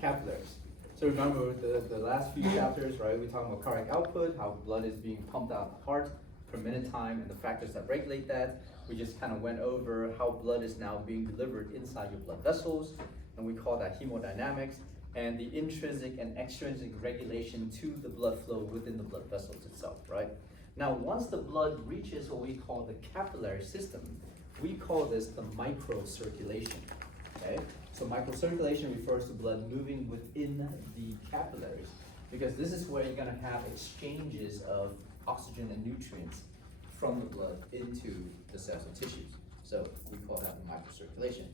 capillaries. So remember the last few chapters, right? We talked about cardiac output, how blood is being pumped out of the heart per minute time, and the factors that regulate that. We just kind of went over how blood is now being delivered inside your blood vessels, and we call that hemodynamics, and the intrinsic and extrinsic regulation to the blood flow within the blood vessels itself, right? Now, once the blood reaches what we call the capillary system, we call this the microcirculation, okay? So microcirculation refers to blood moving within the capillaries, because this is where you're gonna have exchanges of oxygen and nutrients from the blood into the cells and tissues. So we call that the microcirculation.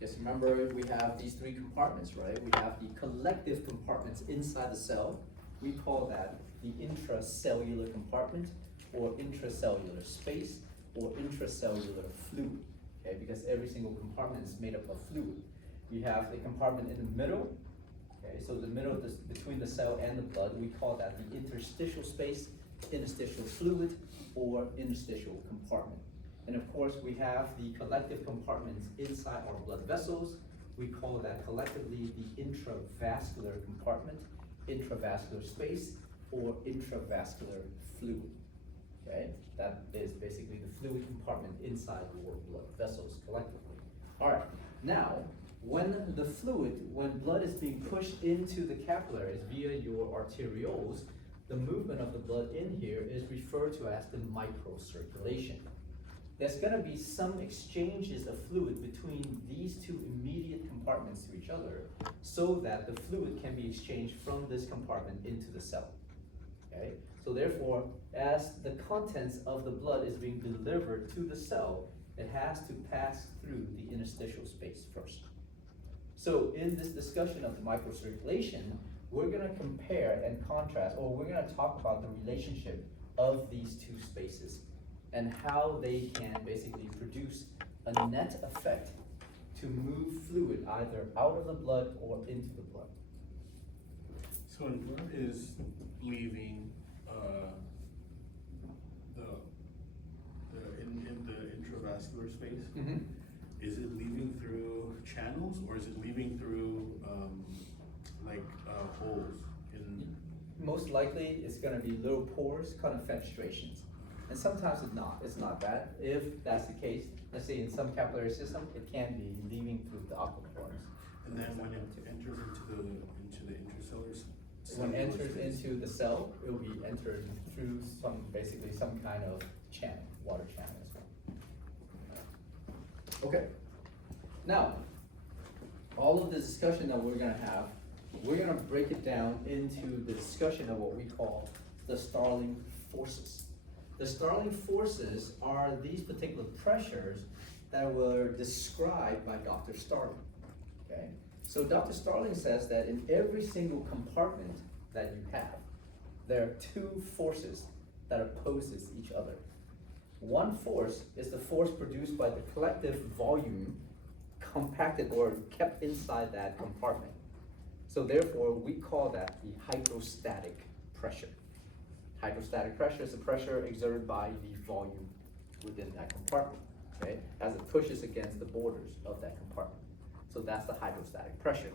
Just remember, we have these three compartments, right? We have the collective compartments inside the cell. We call that the intracellular compartment, or intracellular space, or intracellular fluid, okay? Because every single compartment is made up of fluid. We have a compartment in the middle, okay? So the middle of between the cell and the blood, we call that the interstitial space, interstitial fluid, or interstitial compartment. And of course, we have the collective compartments inside our blood vessels. We call that collectively the intravascular compartment, intravascular space, or intravascular fluid, okay? That is basically the fluid compartment inside your blood vessels collectively. All right, now, when blood is being pushed into the capillaries via your arterioles, the movement of the blood in here is referred to as the microcirculation. There's gonna be some exchanges of fluid between these two immediate compartments to each other, so that the fluid can be exchanged from this compartment into the cell, okay? So therefore, as the contents of the blood is being delivered to the cell, it has to pass through the interstitial space first. So in this discussion of the microcirculation, we're gonna compare and contrast, or we're gonna talk about the relationship of these two spaces and how they can basically produce a net effect to move fluid either out of the blood or into the blood. So when blood is leaving in the intravascular space, Mm-hmm. is it leaving through channels, or is it leaving through holes in? Most likely, it's gonna be little pores, kind of fenestrations. And sometimes it's not bad. If that's the case, let's say in some capillary system, it can be leaving through the aquifers. And then when it enters into the intracellular When it cellular enters space? into the cell, it will be entered through basically some kind of channel, water channel as well. Okay. Now, all of the discussion that we're gonna have, we're gonna break it down into the discussion of what we call the Starling forces. The Starling forces are these particular pressures that were described by Dr. Starling, okay? So Dr. Starling says that in every single compartment that you have, there are two forces that opposes each other. One force is the force produced by the collective volume compacted or kept inside that compartment. So therefore, we call that the hydrostatic pressure. Hydrostatic pressure is the pressure exerted by the volume within that compartment, okay, as it pushes against the borders of that compartment. So that's the hydrostatic pressure.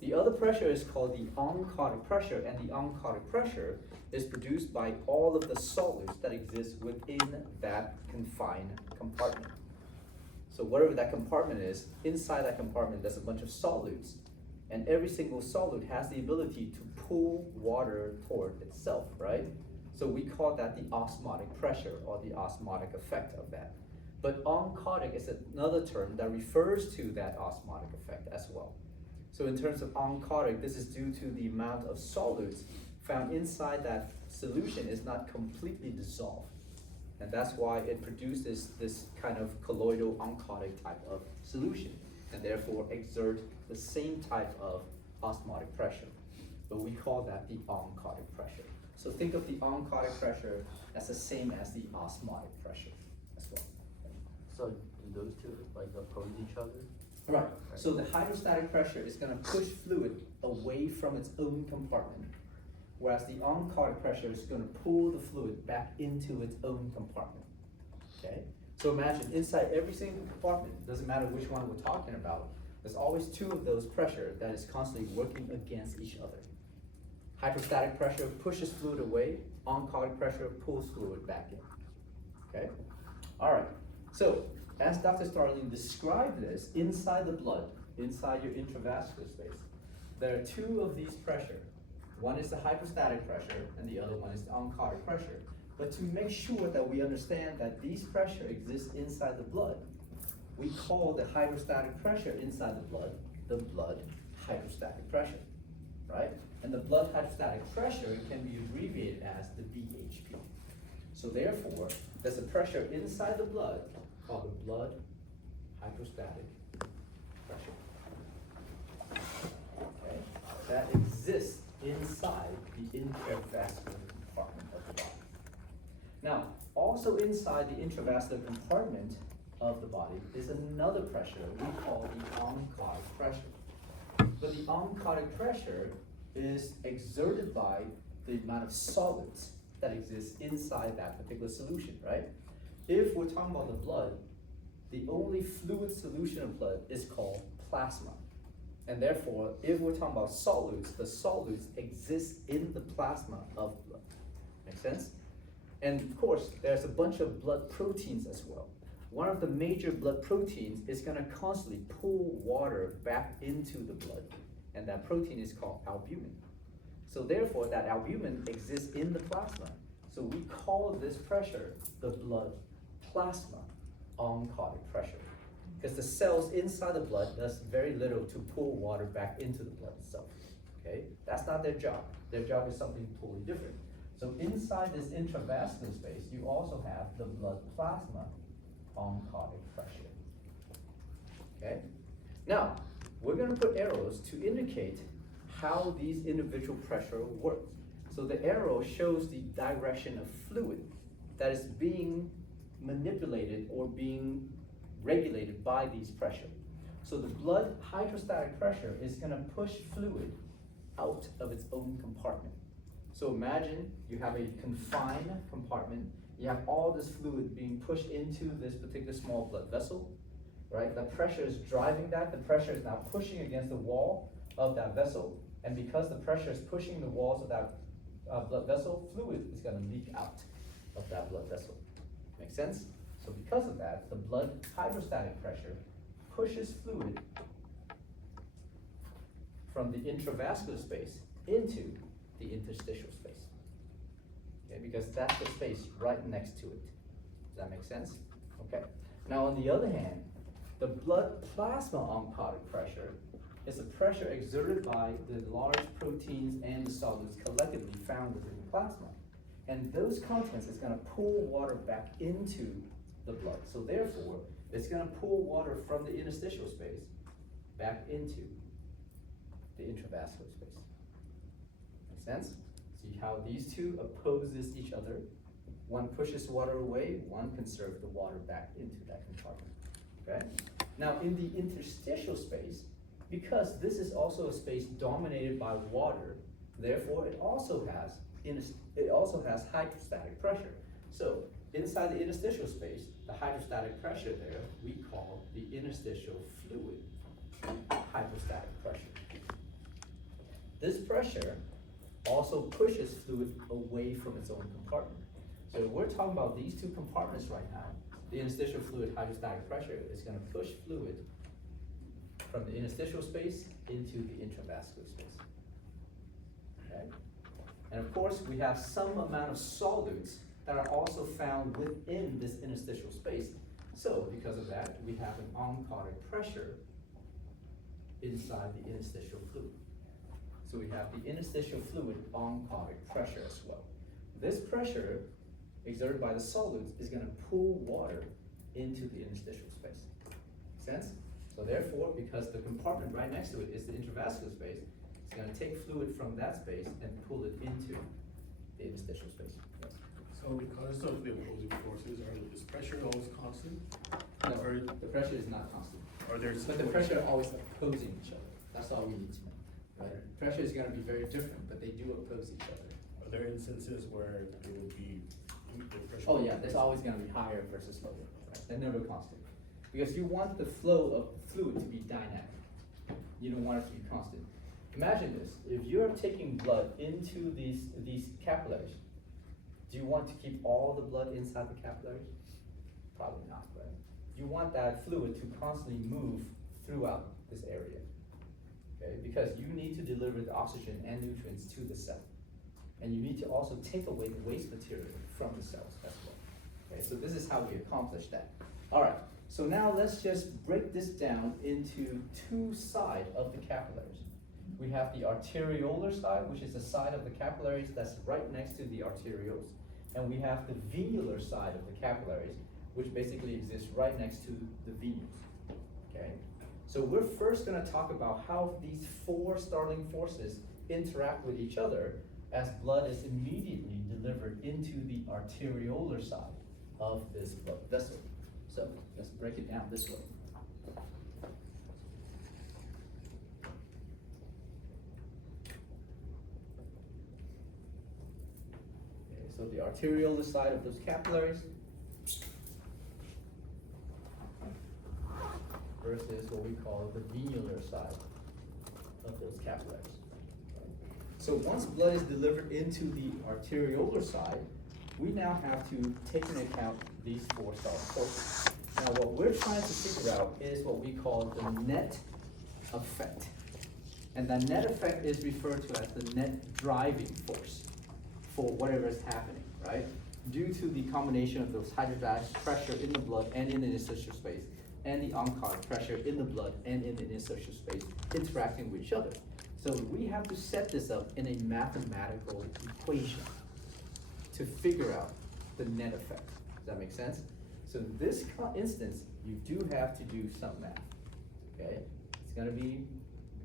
The other pressure is called the oncotic pressure, and the oncotic pressure is produced by all of the solids that exist within that confined compartment. So whatever that compartment is, inside that compartment, there's a bunch of solids, and every single solid has the ability to pull water toward itself, right? So we call that the osmotic pressure, or the osmotic effect of that. But oncotic is another term that refers to that osmotic effect as well. So in terms of oncotic, this is due to the amount of solids found inside that solution is not completely dissolved. And that's why it produces this kind of colloidal oncotic type of solution, and therefore exert the same type of osmotic pressure. But we call that the oncotic pressure. So think of the oncotic pressure as the same as the osmotic pressure as well. So do those two oppose each other? Right, so the hydrostatic pressure is gonna push fluid away from its own compartment, whereas the oncotic pressure is gonna pull the fluid back into its own compartment, okay? So imagine inside every single compartment, doesn't matter which one we're talking about, there's always two of those pressure that is constantly working against each other. Hydrostatic pressure pushes fluid away, oncotic pressure pulls fluid back in. Okay? Alright, so as Dr. Starling described this, inside the blood, inside your intravascular space, there are two of these pressure. One is the hydrostatic pressure and the other one is the oncotic pressure. But to make sure that we understand that these pressure exists inside the blood, we call the hydrostatic pressure inside the blood hydrostatic pressure, right? And the blood hydrostatic pressure can be abbreviated as the BHP. So therefore, there's a pressure inside the blood called the blood hydrostatic pressure. Okay, that exists inside the intravascular compartment of the body. Now, also inside the intravascular compartment of the body is another pressure we call the oncotic pressure. But the oncotic pressure is exerted by the amount of solids that exists inside that particular solution, right? If we're talking about the blood, the only fluid solution of blood is called plasma. And therefore, if we're talking about solutes, the solutes exist in the plasma of blood. Make sense? And of course, there's a bunch of blood proteins as well. One of the major blood proteins is gonna constantly pull water back into the blood. And that protein is called albumin. So therefore, that albumin exists in the plasma. So we call this pressure the blood plasma oncotic pressure. Because the cells inside the blood does very little to pull water back into the blood itself. Okay? That's not their job. Their job is something totally different. So inside this intravascular space, you also have the blood plasma oncotic pressure. Okay? Now, we're going to put arrows to indicate how these individual pressure work. So the arrow shows the direction of fluid that is being manipulated or being regulated by these pressure. So the blood hydrostatic pressure is going to push fluid out of its own compartment. So imagine you have a confined compartment, you have all this fluid being pushed into this particular small blood vessel, right? The pressure is driving that, the pressure is now pushing against the wall of that vessel, and because the pressure is pushing the walls of that blood vessel, fluid is going to leak out of that blood vessel. Make sense? So because of that, the blood hydrostatic pressure pushes fluid from the intravascular space into the interstitial space. Okay, because that's the space right next to it. Does that make sense? Okay. Now on the other hand, the blood plasma oncotic pressure is a pressure exerted by the large proteins and the solids collectively found within the plasma. And those contents is going to pull water back into the blood. So therefore, it's going to pull water from the interstitial space back into the intravascular space. Make sense? See how these two opposes each other? One pushes water away, one conserves the water back into that compartment. Okay? Now in the interstitial space, because this is also a space dominated by water, therefore it also has hydrostatic pressure. So inside the interstitial space, the hydrostatic pressure there, we call the interstitial fluid hydrostatic pressure. This pressure also pushes fluid away from its own compartment. So we're talking about these two compartments right now. The interstitial fluid hydrostatic pressure is going to push fluid from the interstitial space into the intravascular space. Okay? And of course, we have some amount of solutes that are also found within this interstitial space. So because of that, we have an oncotic pressure inside the interstitial fluid. So we have the interstitial fluid oncotic pressure as well. This pressure exerted by the solutes is going to pull water into the interstitial space. Make sense? So therefore, because the compartment right next to it is the intravascular space, it's going to take fluid from that space and pull it into the interstitial space. Yes. So because of the opposing forces, is pressure always constant? No, Or the pressure is not constant. are there But the pressure are always opposing each other. That's all we need to know. Right? Pressure is going to be very different, but they do oppose each other. Are there instances where it would be the pressure? Oh yeah, there's always going to be higher versus lower. Right? They're never constant. Because you want the flow of fluid to be dynamic. You don't want it to be constant. Imagine this, if you're taking blood into these capillaries, do you want to keep all the blood inside the capillaries? Probably not, right? You want that fluid to constantly move throughout this area, okay? Because you need to deliver the oxygen and nutrients to the cell. And you need to also take away the waste material from the cells as well. Okay, so this is how we accomplish that. All right, so now let's just break this down into two sides of the capillaries. We have the arteriolar side, which is the side of the capillaries that's right next to the arterioles. And we have the venular side of the capillaries, which basically exists right next to the venules, okay? So we're first gonna talk about how these four Starling forces interact with each other as blood is immediately delivered into the arteriolar side of this blood vessel. So let's break it down this way. Okay, so the arteriolar side of those capillaries versus what we call the venular side of those capillaries. So once blood is delivered into the arteriolar side, we now have to take into account these four Starling forces. Now what we're trying to figure out is what we call the net effect. And the net effect is referred to as the net driving force for whatever is happening, right? Due to the combination of those hydrostatic pressure in the blood and in the interstitial space, and the oncologic pressure in the blood and in the interstitial space interacting with each other. So we have to set this up in a mathematical equation to figure out the net effect. Does that make sense? So in this instance, you do have to do some math, okay? It's gonna be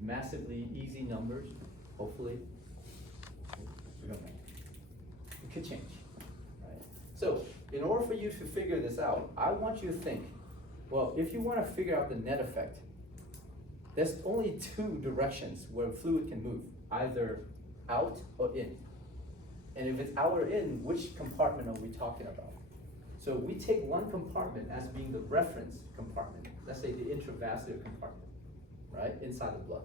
massively easy numbers, hopefully. We don't know. It could change, right? So in order for you to figure this out, I want you to think, well, if you wanna figure out the net effect, there's only two directions where fluid can move, either out or in. And if it's out or in, which compartment are we talking about? So we take one compartment as being the reference compartment. Let's say the intravascular compartment, right, inside the blood.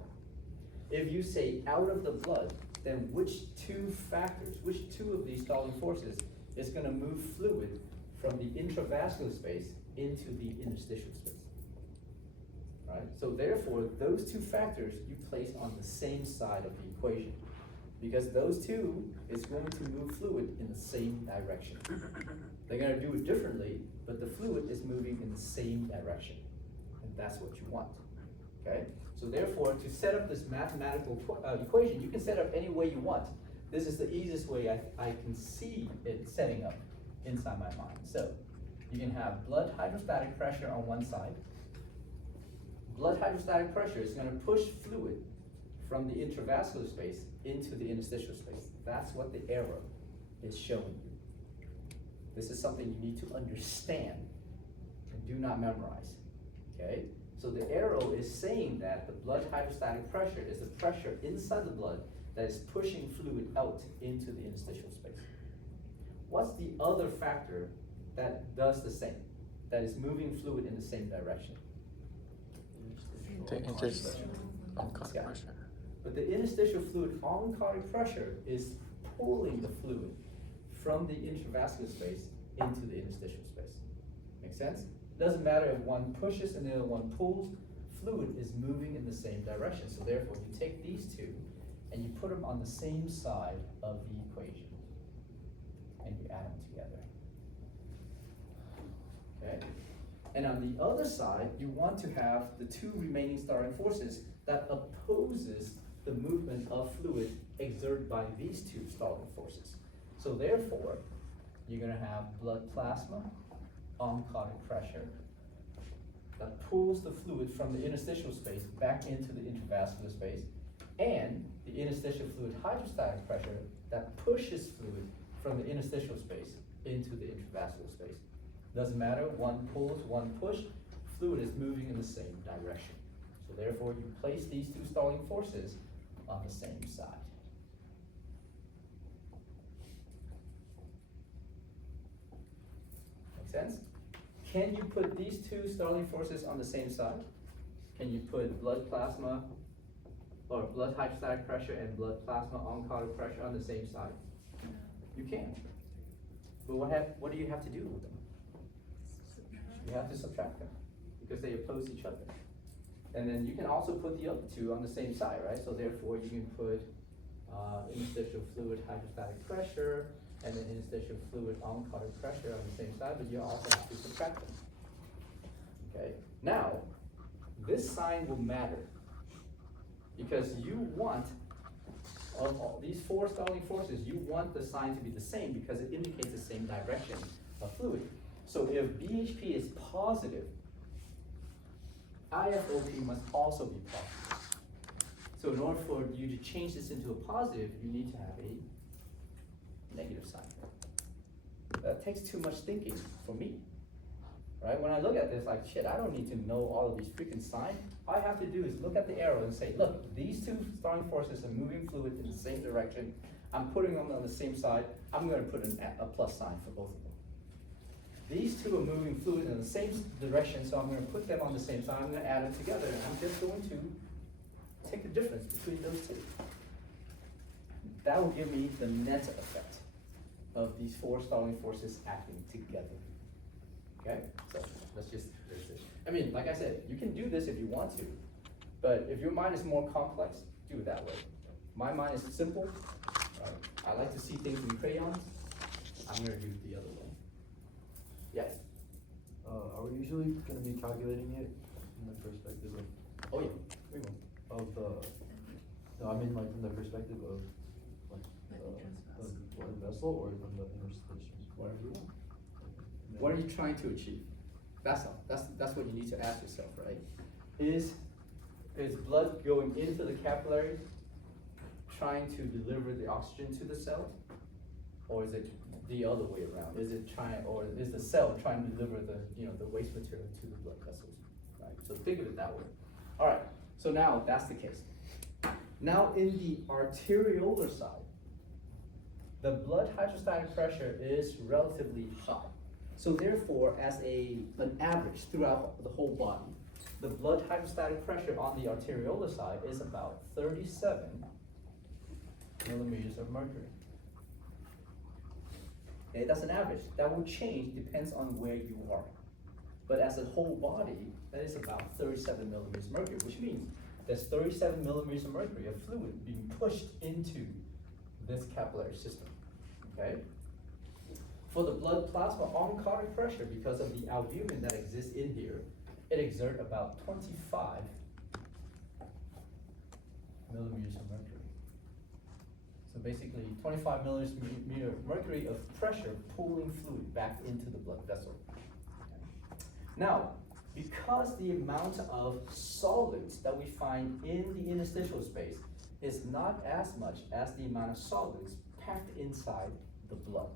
If you say out of the blood, then which two factors, which two of these Starling forces is gonna move fluid from the intravascular space into the interstitial space? Right? So therefore, those two factors you place on the same side of the equation, because those two is going to move fluid in the same direction. They're gonna do it differently, but the fluid is moving in the same direction, and that's what you want, okay? So therefore, to set up this mathematical equation, you can set up any way you want. This is the easiest way I can see it setting up inside my mind. So you can have blood hydrostatic pressure on one side. Blood hydrostatic pressure is gonna push fluid from the intravascular space into the interstitial space. That's what the arrow is showing you. This is something you need to understand and do not memorize, okay? So the arrow is saying that the blood hydrostatic pressure is the pressure inside the blood that is pushing fluid out into the interstitial space. What's the other factor that does the same, that is moving fluid in the same direction? The interstitial oncologic Yeah. pressure. But the interstitial fluid oncologic pressure is pulling the fluid from the intravascular space into the interstitial space. Make sense? Doesn't matter if one pushes and the other one pulls, fluid is moving in the same direction. So therefore, you take these two and you put them on the same side of the equation and you add them together. Okay? And on the other side, you want to have the two remaining Starling forces that opposes the movement of fluid exerted by these two Starling forces. So therefore, you're gonna have blood plasma, oncologic pressure, that pulls the fluid from the interstitial space back into the intravascular space, and the interstitial fluid hydrostatic pressure that pushes fluid from the interstitial space into the intravascular space. Doesn't matter, one pulls, one push, fluid is moving in the same direction. So therefore, you place these two Starling forces on the same side. Make sense? Can you put these two Starling forces on the same side? can you put blood plasma or blood hydrostatic pressure and blood plasma oncotic pressure on the same side? You can. But what do you have to do with them? You have to subtract them because they oppose each other. And then you can also put the other two on the same side, right? So therefore you can put interstitial fluid hydrostatic pressure and then interstitial fluid oncotic pressure on the same side, but you also have to subtract them. Okay, now this sign will matter because you want, of all these four stalling forces, you want the sign to be the same because it indicates the same direction of fluid. So if BHP is positive, IFOP must also be positive. So in order for you to change this into a positive, you need to have a negative sign. That takes too much thinking for me, right? When I look at this, like, shit, I don't need to know all of these freaking signs. All I have to do is look at the arrow and say, look, these two stalling forces are moving fluid in the same direction. I'm putting them on the same side. I'm gonna put a plus sign for both of them. These two are moving fluid in the same direction, so I'm gonna put them on the same side. I'm gonna add them together, and I'm just going to take the difference between those two. That will give me the net effect of these four stalling forces acting together. Okay, so let's just, I mean, like I said, you can do this if you want to, but if your mind is more complex, do it that way. My mind is simple. I like to see things in crayons. I'm gonna do it the other way. Yes? Are we usually gonna be calculating it from the perspective of? Oh yeah, we will. Of the, no, I mean like from the perspective of like, the blood vessel or from the interstitials? Whatever you want. What are you trying to achieve? That's all. That's what you need to ask yourself, right? Is blood going into the capillaries, trying to deliver the oxygen to the cell, or is it the other way around? Is it trying, or is the cell trying to deliver the the waste material to the blood vessels? Right. So think of it that way. All right. So now that's the case. Now in the arteriolar side, the blood hydrostatic pressure is relatively high. So therefore, as an average throughout the whole body, the blood hydrostatic pressure on the arteriolar side is about 37 millimeters of mercury. Okay, that's an average. That will change, depends on where you are. But as a whole body, that is about 37 millimeters of mercury, which means there's 37 millimeters of mercury of fluid being pushed into this capillary system, okay? For the blood plasma oncotic pressure, because of the albumin that exists in here, it exerts about 25 millimeters of mercury. So basically 25 millimeters of mercury of pressure pulling fluid back into the blood vessel. Now, because the amount of solids that we find in the interstitial space is not as much as the amount of solids packed inside the blood.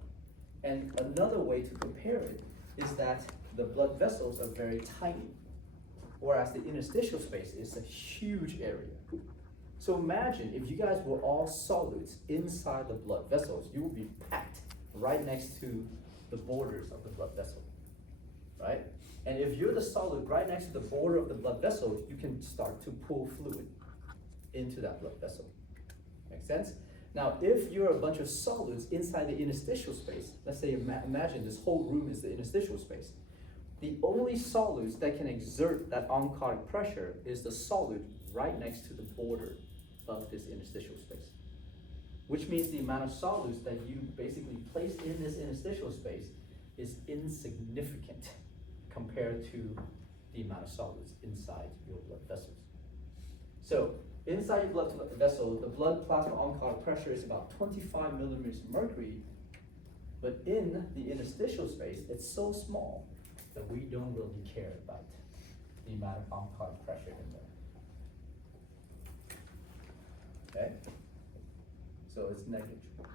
And another way to compare it is that the blood vessels are very tiny, whereas the interstitial space is a huge area. So imagine if you guys were all solids inside the blood vessels, you would be packed right next to the borders of the blood vessel, right? And if you're the solid right next to the border of the blood vessel, you can start to pull fluid into that blood vessel. Make sense? Now, if you're a bunch of solids inside the interstitial space, let's say imagine this whole room is the interstitial space. The only solids that can exert that oncotic pressure is the solid right next to the border of this interstitial space. Which means the amount of solids that you basically place in this interstitial space is insignificant compared to the amount of solids inside your blood vessels. So, inside your blood vessel, the blood plasma oncotic pressure is about 25 millimeters of mercury, but in the interstitial space, it's so small that we don't really care about the amount of oncotic pressure in there. Okay? So it's negligible.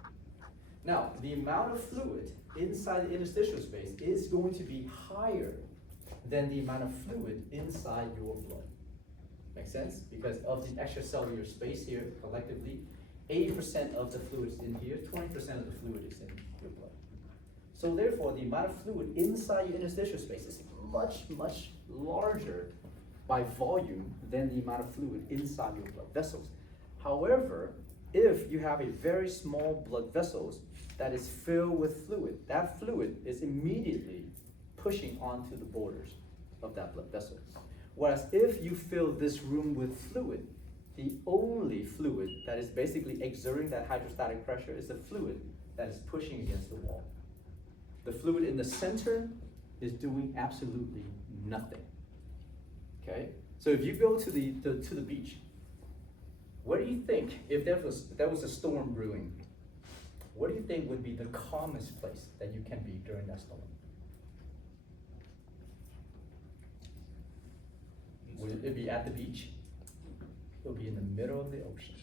Now, the amount of fluid inside the interstitial space is going to be higher than the amount of fluid inside your blood. Make sense? Because of the extracellular space here, collectively, 80% of the fluid is in here, 20% of the fluid is in your blood. So therefore, the amount of fluid inside your interstitial space is much, much larger by volume than the amount of fluid inside your blood vessels. However, if you have a very small blood vessels that is filled with fluid, that fluid is immediately pushing onto the borders of that blood vessel. Whereas if you fill this room with fluid, the only fluid that is basically exerting that hydrostatic pressure is the fluid that is pushing against the wall. The fluid in the center is doing absolutely nothing. Okay? So if you go to the beach, what do you think, if there was a storm brewing, what do you think would be the calmest place that you can be during that storm? Would it be at the beach? It would be in the middle of the ocean.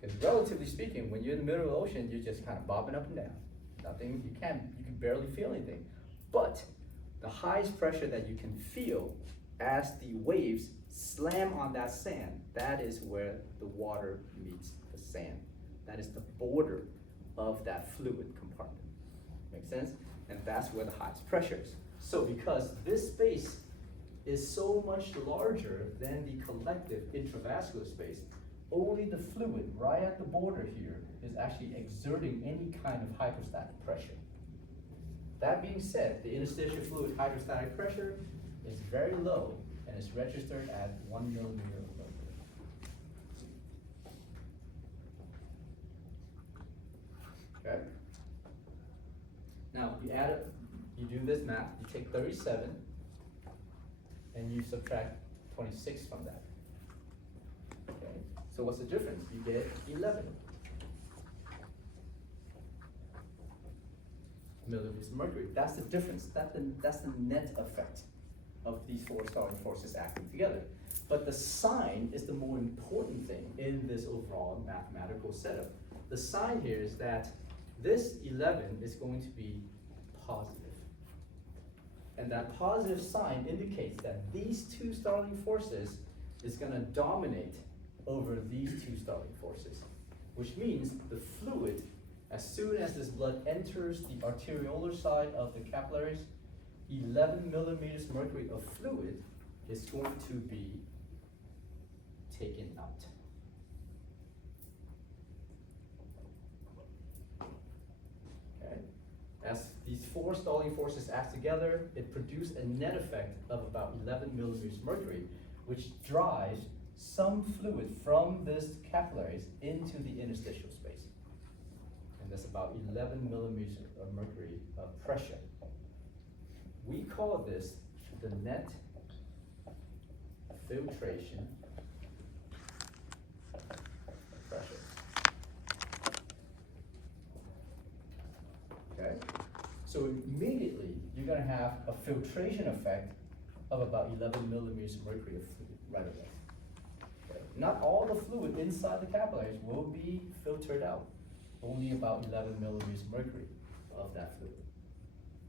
Because relatively speaking, when you're in the middle of the ocean, you're just kind of bobbing up and down. Nothing, you can barely feel anything. But the highest pressure that you can feel as the waves slam on that sand, that is where the water meets the sand. That is the border of that fluid compartment. Make sense? And that's where the highest pressure is. So because this space is so much larger than the collective intravascular space, only the fluid right at the border here is actually exerting any kind of hydrostatic pressure. That being said, the interstitial fluid hydrostatic pressure is very low and is registered at 1 millimeter of mercury. Okay? Now, you do this math, you take 37 and you subtract 26 from that. Okay? So what's the difference? You get 11 millimeters of mercury. That's the difference. That's the net effect of these four starting forces acting together. But the sign is the more important thing in this overall mathematical setup. The sign here is that this 11 is going to be positive. And that positive sign indicates that these two starting forces is going to dominate over these two starting forces, which means the fluid, as soon as this blood enters the arteriolar side of the capillaries, 11 millimeters mercury of fluid is going to be taken out. Okay? As these four stalling forces act together, it produces a net effect of about 11 millimeters mercury, which drives some fluid from this capillaries into the interstitial space. And that's about 11 millimeters of mercury of pressure. We call this the net filtration pressure. Okay? So immediately, you're going to have a filtration effect of about 11 millimeters of mercury of fluid right away. Okay? Not all the fluid inside the capillaries will be filtered out. Only about 11 millimeters of mercury of that fluid.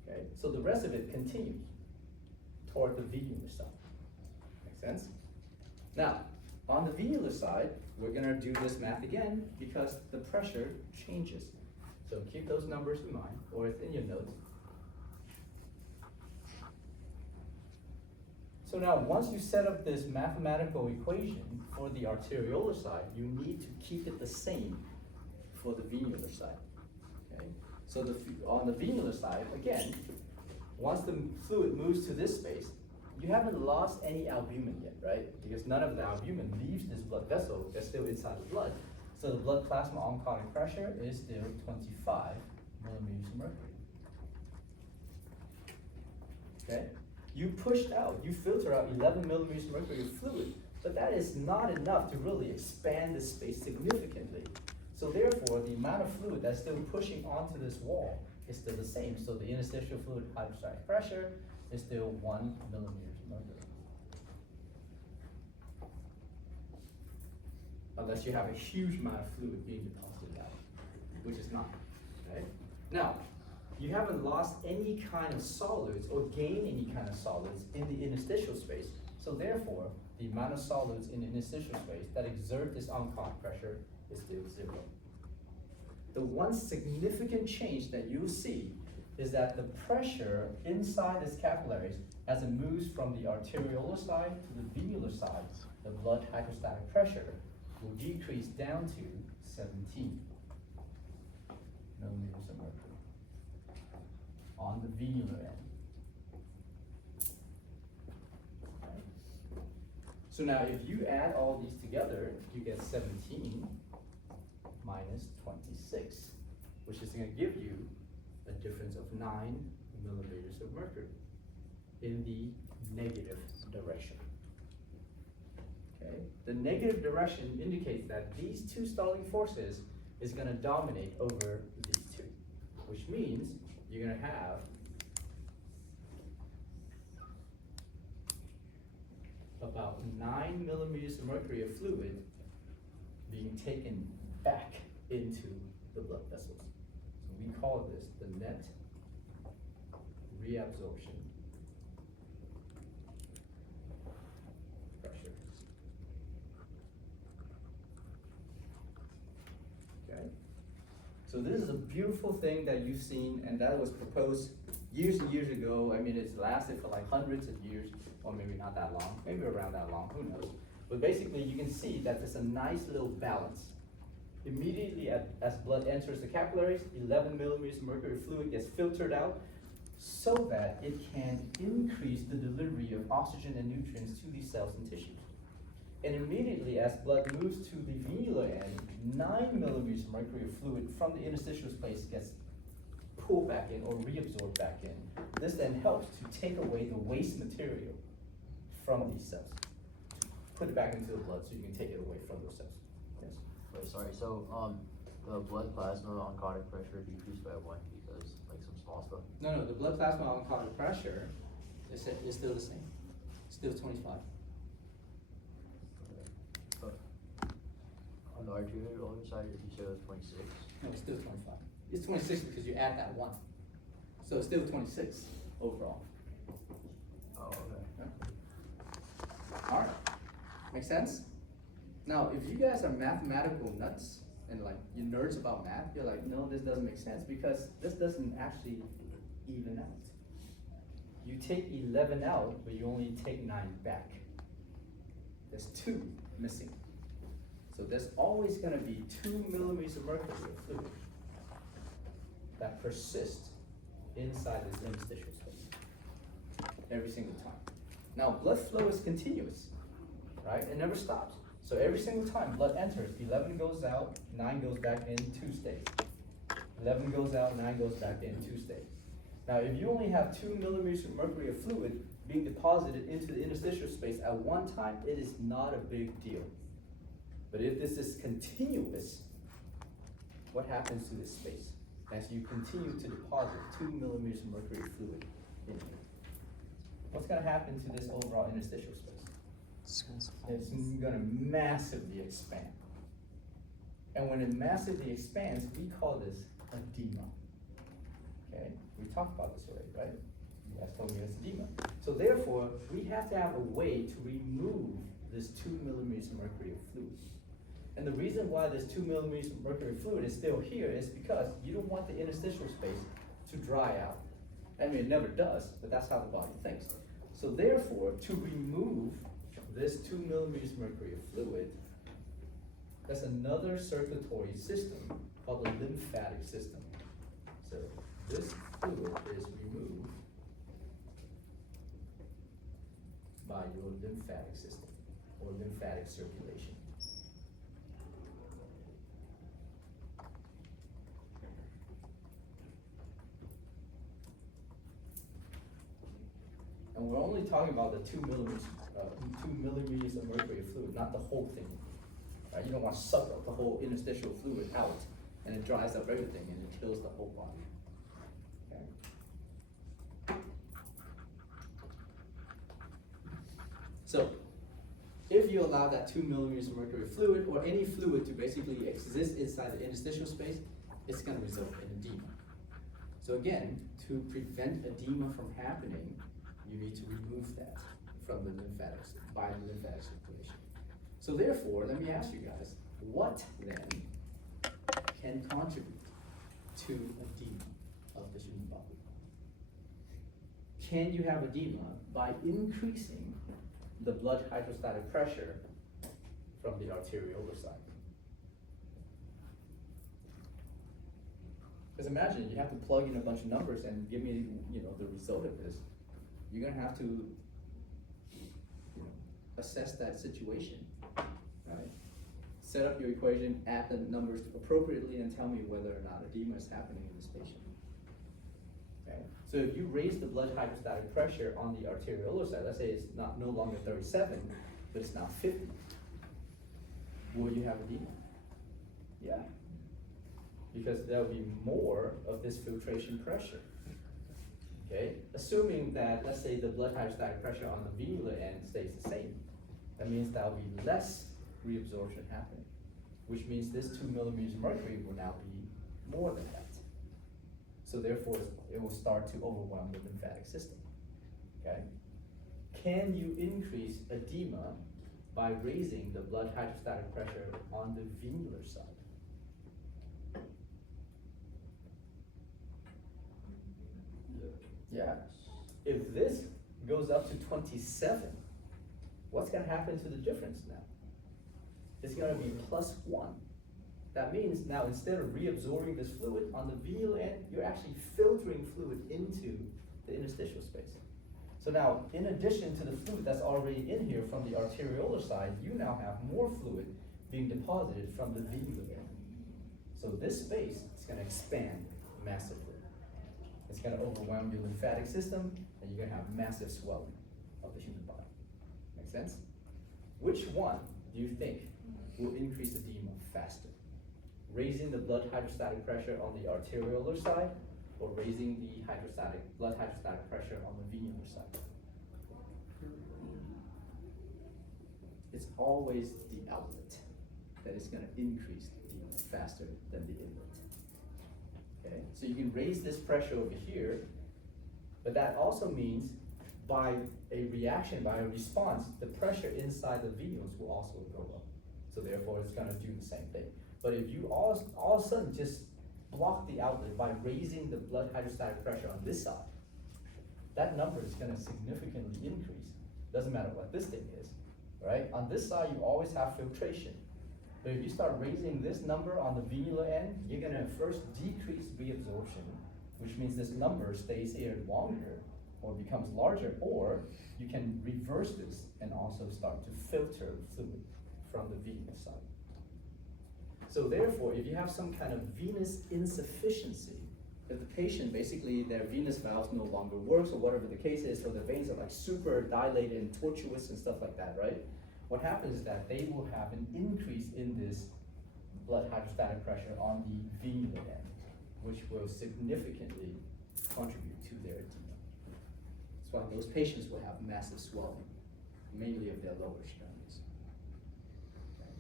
Okay? So the rest of it continues toward the venular side. Make sense? Now, on the venular side, we're going to do this math again because the pressure changes. So keep those numbers in mind, or it's in your notes. So now, once you set up this mathematical equation for the arteriolar side, you need to keep it the same for the venular side. Okay? So on the venular side, again, once the fluid moves to this space, you haven't lost any albumin yet, right? Because none of the albumin leaves this blood vessel, they're still inside the blood. So the blood plasma oncoming pressure is still 25 millimeters of mercury. Okay? You pushed out, you filter out 11 millimeters of mercury of fluid, but that is not enough to really expand the space significantly. So therefore, the amount of fluid that's still pushing onto this wall is still the same. So the interstitial fluid hydrostatic pressure is still 1 millimeter of mercury. Unless you have a huge amount of fluid being deposited out, which is not, okay? Now, you haven't lost any kind of solids or gained any kind of solids in the interstitial space. So therefore, the amount of solids in the interstitial space that exert this oncoming pressure is still 0. The one significant change that you'll see is that the pressure inside these capillaries, as it moves from the arteriolar side to the venular side, the blood hydrostatic pressure will decrease down to 17 millimeters of mercury on the venular end. Okay. So now if you add all these together, you get 17 minus 26, which is gonna give you a difference of 9 millimeters of mercury in the negative direction. Okay, the negative direction indicates that these two stalling forces is gonna dominate over these two, which means you're gonna have about 9 millimeters of mercury of fluid being taken back into the blood vessels. So we call this the net reabsorption pressure. Okay? So this is a beautiful thing that you've seen, and that was proposed years and years ago. I mean, it's lasted for like hundreds of years, or maybe not that long, maybe around that long, who knows. But basically, you can see that there's a nice little balance. Immediately as blood enters the capillaries, 11 millimeters of mercury fluid gets filtered out so that it can increase the delivery of oxygen and nutrients to these cells and tissues. And immediately as blood moves to the venular end, 9 millimeters of mercury of fluid from the interstitial space gets pulled back in or reabsorbed back in. This then helps to take away the waste material from these cells. Put it back into the blood so you can take it away from those cells. Yes? Wait, sorry, so, the blood plasma oncotic pressure decreased by 1 because, like, some small stuff? No, the blood plasma oncotic pressure is still the same. Still 25. But on the arterial side, you said it was 26. No, it's still 25. It's 26 because you add that 1. So it's still 26 overall. Oh, okay. Yeah. All right. Make sense? Now, if you guys are mathematical nuts and like you're nerds about math, you're like, no, this doesn't make sense because this doesn't actually even out. You take 11 out, but you only take 9 back. There's 2 missing. So there's always gonna be 2 millimeters of mercury of fluid that persist inside this interstitial space every single time. Now, blood flow is continuous, right? It never stops. So every single time blood enters, 11 goes out, 9 goes back in, 2 stays. 11 goes out, 9 goes back in, 2 stays. Now, if you only have 2 millimeters of mercury of fluid being deposited into the interstitial space at one time, it is not a big deal. But if this is continuous, what happens to this space as you continue to deposit 2 millimeters of mercury of fluid in here? What's gonna happen to this overall interstitial space? It's gonna massively expand. And when it massively expands, we call this edema. Okay, we talked about this already, right? You guys told me it's edema. So therefore, we have to have a way to remove this 2 millimeters of mercury of fluid. And the reason why this 2 millimeters of mercury fluid is still here is because you don't want the interstitial space to dry out. I mean, it never does, but that's how the body thinks. So therefore, to remove this 2 millimeters mercury of fluid, that's another circulatory system called the lymphatic system. So this fluid is removed by your lymphatic system or lymphatic circulation. And we're only talking about the 2 millimeters of mercury of fluid, not the whole thing. Right? You don't want to suck up the whole interstitial fluid out, and it dries up everything, and it kills the whole body. Okay? So, if you allow that 2 millimeters of mercury fluid, or any fluid to basically exist inside the interstitial space, it's going to result in edema. So again, to prevent edema from happening, you need to remove that from the lymphatics, by the lymphatic circulation. So therefore, let me ask you guys, what then can contribute to edema of the human body? can you have edema by increasing the blood hydrostatic pressure from the arteriolar side? Because imagine you have to plug in a bunch of numbers and give me, the result of this. You're gonna have to, assess that situation, right? Set up your equation, add the numbers appropriately, and tell me whether or not edema is happening in this patient. Okay? So if you raise the blood hydrostatic pressure on the arteriolar side, let's say it's no longer 37, but it's now 50, will you have edema? Yeah. Because there will be more of this filtration pressure. Okay? Assuming that, let's say, the blood hydrostatic pressure on the venular end stays the same, that means there will be less reabsorption happening, which means this 2 millimeters of mercury will now be more than that. So therefore, it will start to overwhelm the lymphatic system. Okay? Can you increase edema by raising the blood hydrostatic pressure on the venular side? Yeah. If this goes up to 27, what's gonna happen to the difference now? It's gonna be +1. That means now instead of reabsorbing this fluid on the venular end, you're actually filtering fluid into the interstitial space. So now, in addition to the fluid that's already in here from the arteriolar side, you now have more fluid being deposited from the venular end. So this space is gonna expand massively. It's gonna overwhelm your lymphatic system, and you're gonna have massive swelling of the human body. Make sense? Which one do you think will increase edema faster? Raising the blood hydrostatic pressure on the arteriolar side, or raising the blood hydrostatic pressure on the venular side? It's always the outlet that is gonna increase the edema faster than the inlet. Okay, so you can raise this pressure over here, but that also means by a reaction, by a response, the pressure inside the venules will also go up. So therefore, it's gonna do the same thing. But if you all of a sudden just block the outlet by raising the blood hydrostatic pressure on this side, that number is gonna significantly increase. Doesn't matter what this thing is, right? On this side, you always have filtration. But if you start raising this number on the venular end, you're gonna first decrease reabsorption, which means this number stays here longer or becomes larger, or you can reverse this and also start to filter fluid from the venous side. So therefore, if you have some kind of venous insufficiency, if the patient basically their venous valves no longer works or whatever the case is, so the veins are like super dilated and tortuous and stuff like that, right? What happens is that they will have an increase in this blood hydrostatic pressure on the venular end, which will significantly contribute to their edema. That's why those patients will have massive swelling, mainly of their lower extremities. Okay.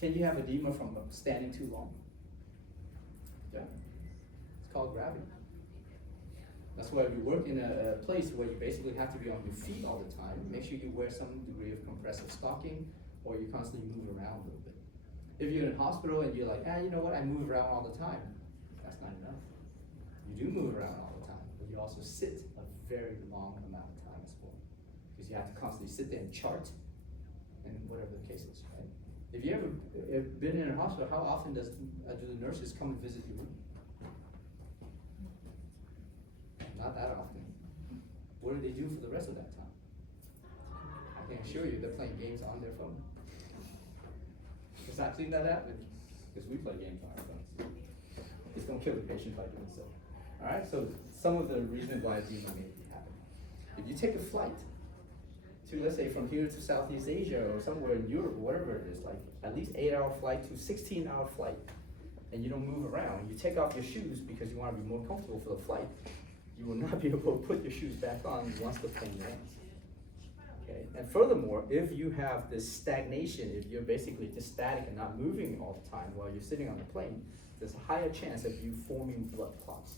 Can you have edema from standing too long? Yeah. It's called gravity. That's why if you work in a place where you basically have to be on your feet all the time, make sure you wear some degree of compressive stocking, or you constantly move around a little bit. If you're in a hospital and you're like, you know what, I move around all the time, that's not enough. You do move around all the time, but you also sit a very long amount of time as well. Because you have to constantly sit there and chart, and whatever the case is, right? If you ever been in a hospital, how often do the nurses come and visit your room? Not that often. What do they do for the rest of that time? I can assure you they're playing games on their phone. Has not seen that happen? Because we play games on our phones. It's gonna kill the patient by doing so. Alright, so some of the reasons why edema may happen. If you take a flight to, let's say, from here to Southeast Asia or somewhere in Europe, whatever it is, like at least 8-hour flight to 16-hour flight, and you don't move around, you take off your shoes because you want to be more comfortable for the flight, you will not be able to put your shoes back on once the plane lands. Okay, and furthermore, if you have this stagnation, if you're basically just static and not moving all the time while you're sitting on the plane, there's a higher chance of you forming blood clots.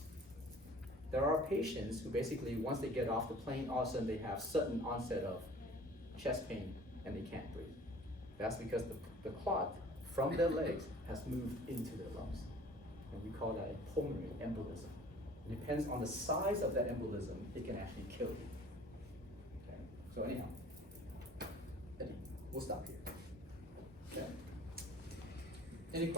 There are patients who basically, once they get off the plane, all of a sudden they have sudden onset of chest pain and they can't breathe. That's because the clot from their legs has moved into their lungs. And we call that a pulmonary embolism. It depends on the size of that embolism, it can actually kill you. Okay, so anyhow, Eddie, we'll stop here. Okay.